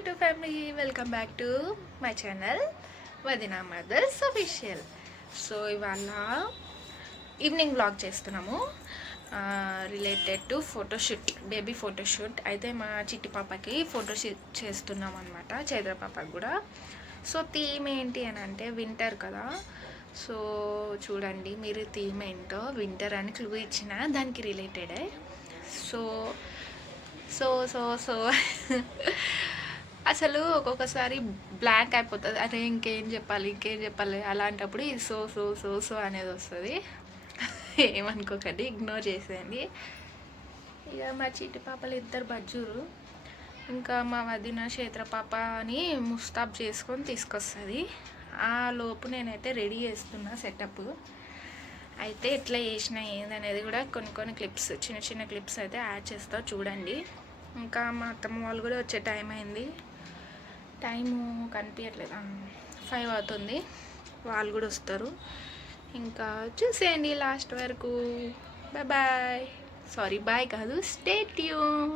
YouTube family, welcome back to my channel వదినా mothers official. So ఇవాళ evening blog చేస్తున్నాము related to photoshoot, baby photoshoot. అయితే మా చిట్టి పాపకి ఫోటోషూట్ చేస్తున్నాం అనమాట, చైత్ర పాపకి కూడా. సో థీమ్ ఏంటి అని అంటే వింటర్ కదా. సో చూడండి మీరు, థీమ్ ఏంటో వింటర్ అని క్లూ ఇచ్చిన దానికి రిలేటెడే. సో సో సో సో అసలు ఒక్కొక్కసారి బ్లాంక్ అయిపోతుంది, అరే ఇంకేం చెప్పాలి అలాంటప్పుడు ఈ సో సో సో సో అనేది వస్తుంది. ఏమనుకోకండి, ఇగ్నోర్ చేసేయండి. ఇక మా చిట్టి పాపలు ఇద్దరు బజ్జూరు, ఇంకా మా వదిన క్షేత్ర పాప అని ముస్తాబ్ చేసుకొని తీసుకొస్తుంది. ఆ లోపు నేనైతే రెడీ చేస్తున్నా సెటప్. అయితే ఎట్లా చేసినా ఏందనేది కూడా కొన్ని క్లిప్స్, చిన్న క్లిప్స్ అయితే యాడ్ చేస్తా చూడండి. ఇంకా మా అత్తమ్మ వాళ్ళు కూడా వచ్చే టైం అయింది, టైము కనిపించట్లేదు, 5 అవుతుంది, వాళ్ళు కూడా వస్తారు. ఇంకా చూసేయండి లాస్ట్ వరకు. బాయ్, సారీ బాయ్ కాదు, స్టే ట్యూన్.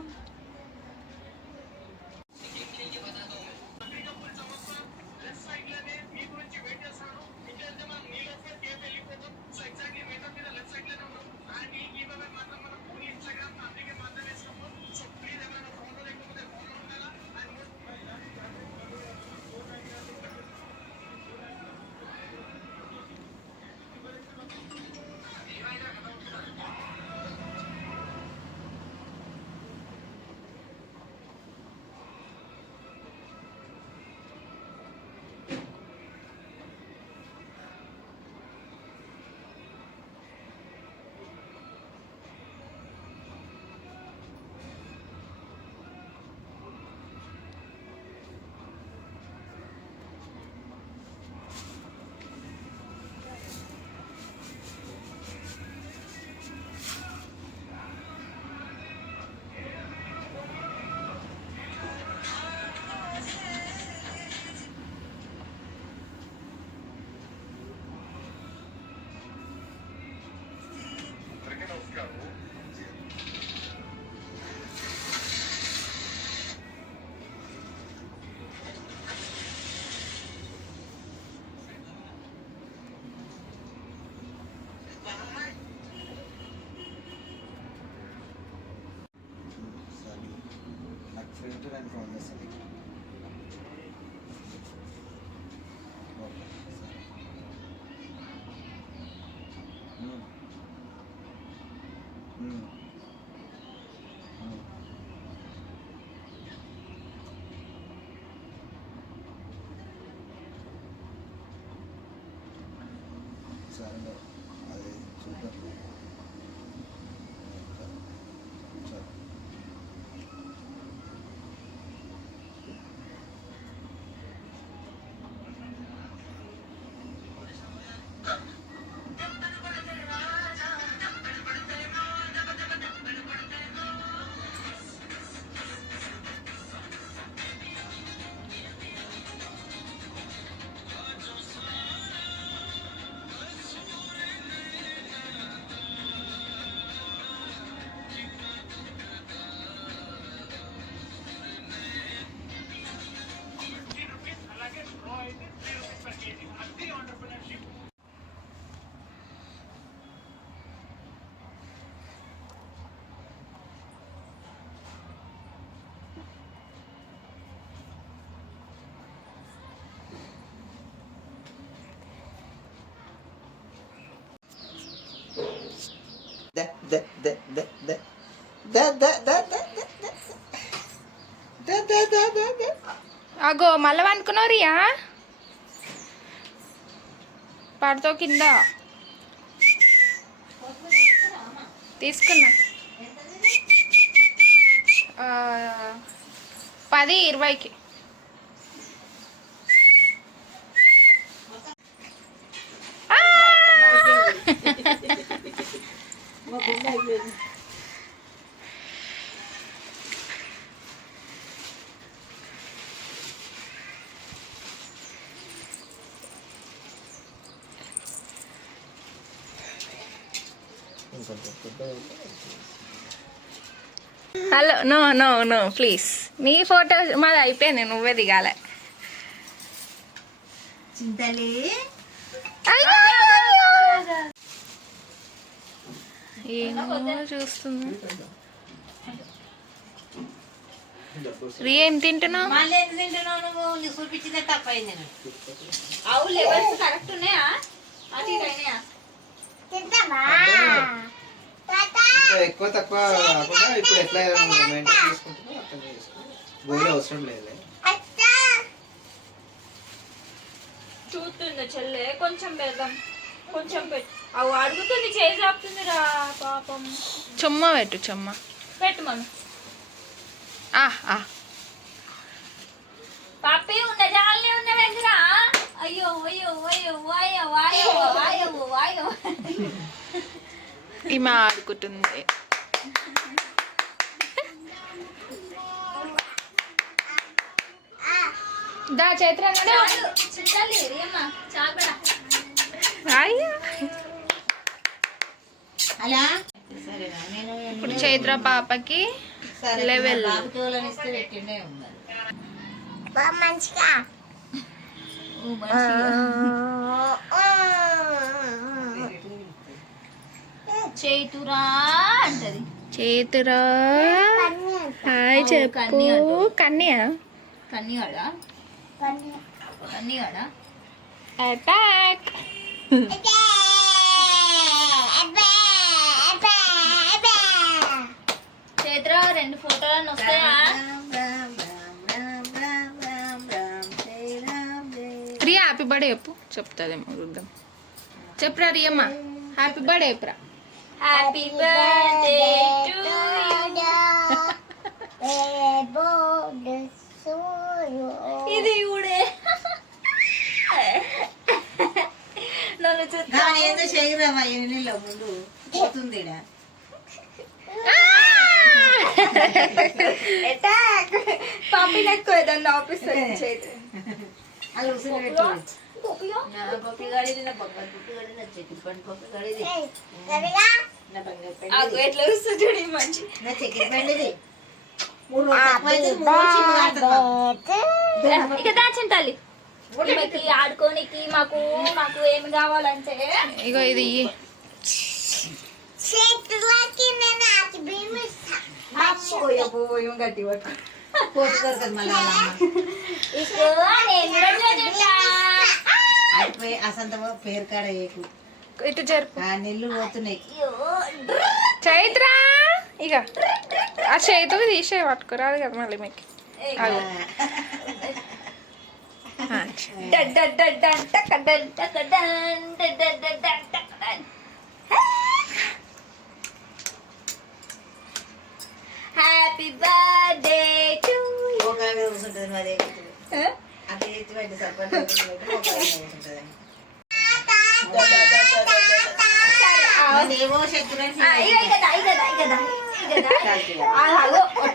అగో మళ్ళీ అనుకున్నావు రియా, పడతో కింద తీసుకున్నా 10-20కి. Hello, no, please. నీ ఫోటో మాది అయిపోయింది, నువ్వే దిగాలి. చింతలే ఏమో చూస్తున్నా. రియా ఏం తింటున్నావు? మళ్ళీ ఎంత తింటున్నావు నువ్వు? నీకు చూపించిందే తప్పైంది. అవు లెవెల్స్ కరెక్ట్ ఉన్నాయా? అటు ఇటు అయినాయా? ఎక్కువ తక్కువ కాకుండా ఇప్పుడు ఎట్లా మెయింటైన్ చేసుకుంటున్నా అట్లా చేసుకో. గోళీ అవసరం లేదు. చూస్తుందా చెల్లె? కొంచెం పెడదాం, కొంచెం పెట్టు. అవు అడుగుతుంది, చేయి చాపుతుందిరా పాపం. చెమ్మ పెట్టు, చెమ్మ పెట్టు మనం. పప్పి ఉన్న జాలనే ఉన్న దగ్గర. అయ్యో అయ్యో అయ్యో వాయో వాయో వాయో వాయో. ఈమె ఆడుకుంటుంది. దా చైత్ర అలా ఇప్పుడు చైత్ర పాపకి లెవెల్ పెట్టిండే ఉన్నారు. చేతురా అంటది. చేతురా హాయ్ చెప్పు. కన్యా కన్నిగాడా కన్నిగాడా అటాక్. చేతురా 2 ఫోటోలను వస్తాయా? రియా హ్యాపీ బర్త్డే చెప్పు. చెప్తాదేమో చూద్దాం. చెప్పురా రియమ్మ, హ్యాపీ బర్త్డే చెప్పురా. Happy birthday to you. ఇది ఊడే నన్ను చూస్తా. ఏదో చేయరామా ఎన్నిలో ముందు పోతుంది. పంపిన ఎక్కువ ఏదన్నా ఆపిస్తుంది చేతి. అలా ఉసిరి పెట్టు. పప్పి గాడి నా బంగారు పప్పి గాడి నా చెక్కి పండు పప్పి గాడిది నా బంగారు పెండి ఎట్లా వస్తుంది చూడు ఈ మంచి. నా చెక్కి పండిది 3 రోజులు 3 రోజులు ఇక దాచిన తల్లి ఈమెకి ఆడుకోనికి మాకు మాకు ఏమి కావాలంటే ఇగో ఇది ఇయ్యి. గట్టి పట్టు పోటు దొరకదు మళ్ళీ. ఇసుకో నేను కూడా చూసుకుంటా. అయిపోయి అసంత పేరు కాడ వేయకు. ఇటు జరుపు. ఆ నీళ్ళు పోతున్నాయి. చైత్ర ఇక ఆ చేతితో తీసే పట్టుకురాదు కదా మళ్ళీ మీకు. హ్యాపీ బర్త్డే టు కూర్చుంటుంది మరి అట్లా ఎత్తి పెట్టి సరిపడి కూర్చుంటుంది. ఏమో శక్తులు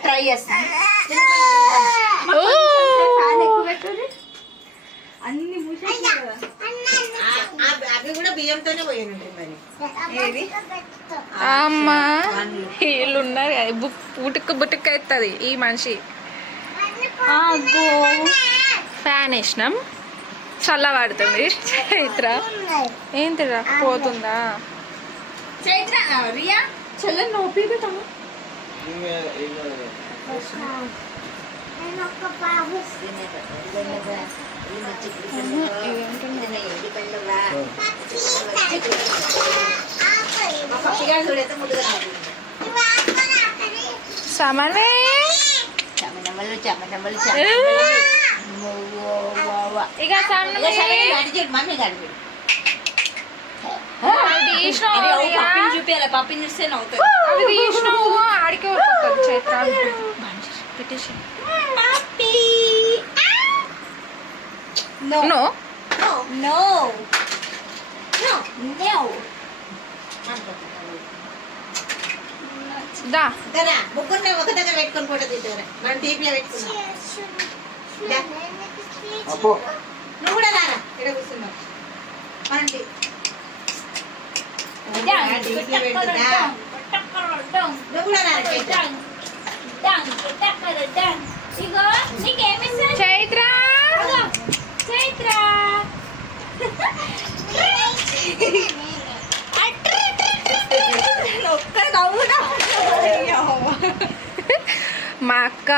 ట్రై చేస్తాను. అన్ని అవి కూడా బియ్యంతోనే పోయి ఉంటాయి మరి. అమ్మా వీళ్ళు ఉన్నారు కదా, బుటుక్కు బుటుక్కు అవుతుంది ఈ మనిషి. ఫ్యాన్ వేసినాం, చల్లబడుతుంది. చైత్ర ఏంటిరా పోతుందా? చైత్ర రియా చెల్లె నోపి పెట్టాము. సమన్వే ఇక మమ్మీ గడిపి చూపించాలి. పప్పిని చూస్తే నవ్వుతుంది. అవి తీసినావు ఆడికి వస్తుంది. చైత్ర పెట్టేసి No. No No. No. No. దా కదా ముగ్గురు ఒక దగ్గర పెట్టుకొని ఫోటో తీద్దాం. మనం టీపీలో పెట్టుకున్నాం. నువ్వు కూడా రారా ఇక్కడ కూర్చున్నావు. మనం టీపీలో పెట్టుకుంటా. నువ్వు కూడా రారా. ఇగో నీకేమిస్తా చైత్ర చైత్ర ఒక్క నవ్వునా మా అక్క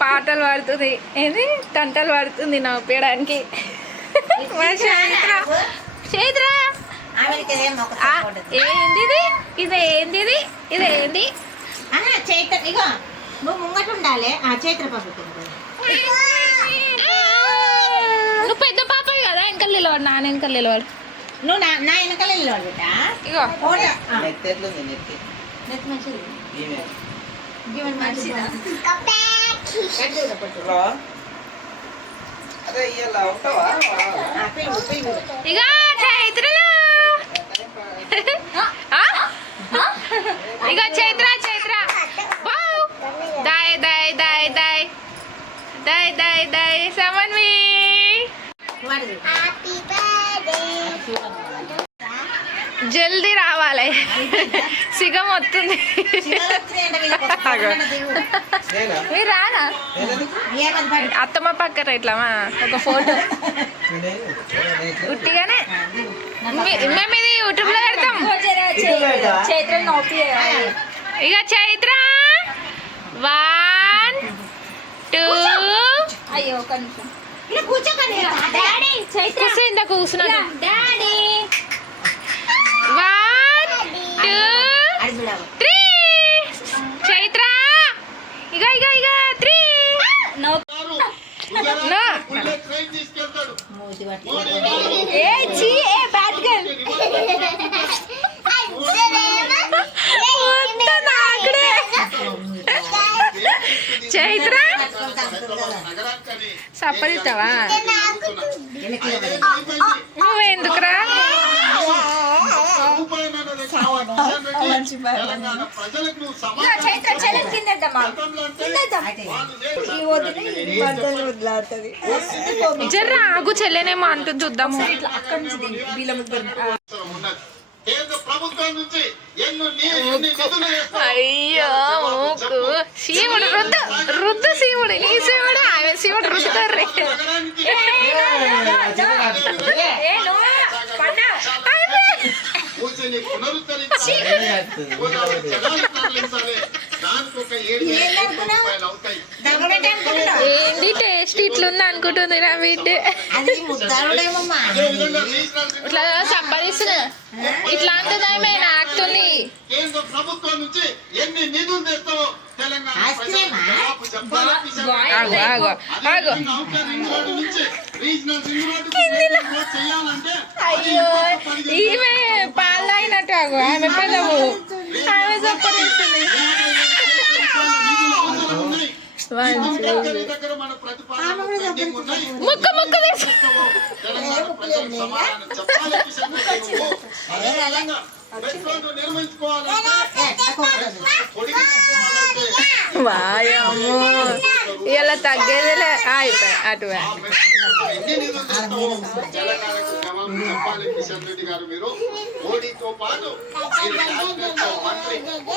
పాటలు పాడుతుంది ఏంది తంటలు పాడుతుంది నవ్వేయడానికి మా చైత్ర చైత్ర ఆమెకి ఏమో ఒక ఆ, సపోర్ట్ ఉంది. ఏంది ఇదేంది ఇదేంది చైత్ర ఇగో నువ్వు ముంగట ఉండాలి ఆ చైత్ర పాపకి నువ్వు పెద్ద పాప కదా వెనకాల నిలవాడు నాన్న వెనకాల నిలవాడు నువ్వు నా వెనకాల వెళ్ళాడు బిడ్డ ఇగో ఫోటో నెత్తి ఎట్లుంది నెత్తి నెట్ మంచిది ఈమె గివెన్ మంచిదా రా. అరే ఇయ్యాల ఉంటావా ఇక చైత్రలో ఇక చైత్ర వావ్. దాయ్ దాయ్ దాయ్ దాయ్ దాయ్ దాయ్ దాయ్ సమన్వి జల్దీ రావాలి సిగం వస్తుంది నేనా మీరు రానా అత్తమ్మ పక్కన ఇట్లా ఒక ఫోటో ఉట్టిగానే మేము ఇది యూట్యూబ్ లో పెడతాం చైత్ర నొప్పి ఇక చైత్ర 1 2 అయ్యో ఒక్క నిమిషం కూర్చోకండి డాడీ చైత్ర కూర్చుందా కూర్చున్నాను డాడీ 1 2 3 చైత్ర ఇక 3 నో No. మూతి పట్టి ఏ చీ ఏ బ్యాడ్ గర్ల్ చైత్ర సప్పరిస్తావా నువ్వెందుకురా చైత్ర చెల్లెలు కిందేద్దామా జర్ర ఆగు చెల్లెనేమో అంటూ చూద్దాము అక్కడి నుంచి వీళ్ళ ముగ్గురు కేంద్ర ప్రభుత్వం నుంచి ఎన్ని నిధులు అయ్యో మూకు శివుడు రుద్దు శివుడు నీ శివుడు ఆమె శివుడు రుద్దుతారు పూజని పునరుద్ధరించాలి దానికి ఒక 7,000 రూపాయలు అవుతాయి. ఏంది టేస్ట్ ఇట్లుంది అనుకుంటుంది నా బిడ్డ అది ముద్దారుడేమమ్మా అదే విధంగా రీజనల్ ఇట్లా సంపాదిస్తున్నా ఇట్లాంటిదేమే నాకుతుంది కేంద్ర ప్రభుత్వం నుంచి ఎన్ని నిధులు తెస్తావో తెలంగాణ ప్రజలకు జవాబు చెప్పాలి. ఆగు ఆగు ఆగు అవుటర్ రింగ్ రోడ్డు నుంచి రీజనల్ రింగ్ రోడ్డుకు చేయాలంటే అయ్యో ఈమె పాలు తాగినట్టు ఆగు ఆమె పెదవు ఆమె సంపాదిస్తుంది దగ్గర మన ప్రతిపాదన పెండింగ్ ఉన్నాయి. ముక్కు ముక్కు తీసు తెలంగాణ ప్రజలకు సమాధానం చెప్పాలి. కిషన్ రెడ్డి నువ్వు అదే విధంగా మెట్రోను నిర్మించుకోవాలంటే పొడిగించుకోవాలంటే వాయమ్మో ఇలా తగ్గేదిలే అయిపోయి అటు ఆ మెట్రోకు ఎన్ని నిధులు తెస్తావో తెలంగాణకు జవాబు చెప్పాలి. కిషన్ రెడ్డి గారు మీరు మోడీతో పాటు మీరు క్యాబినెట్ మంత్రి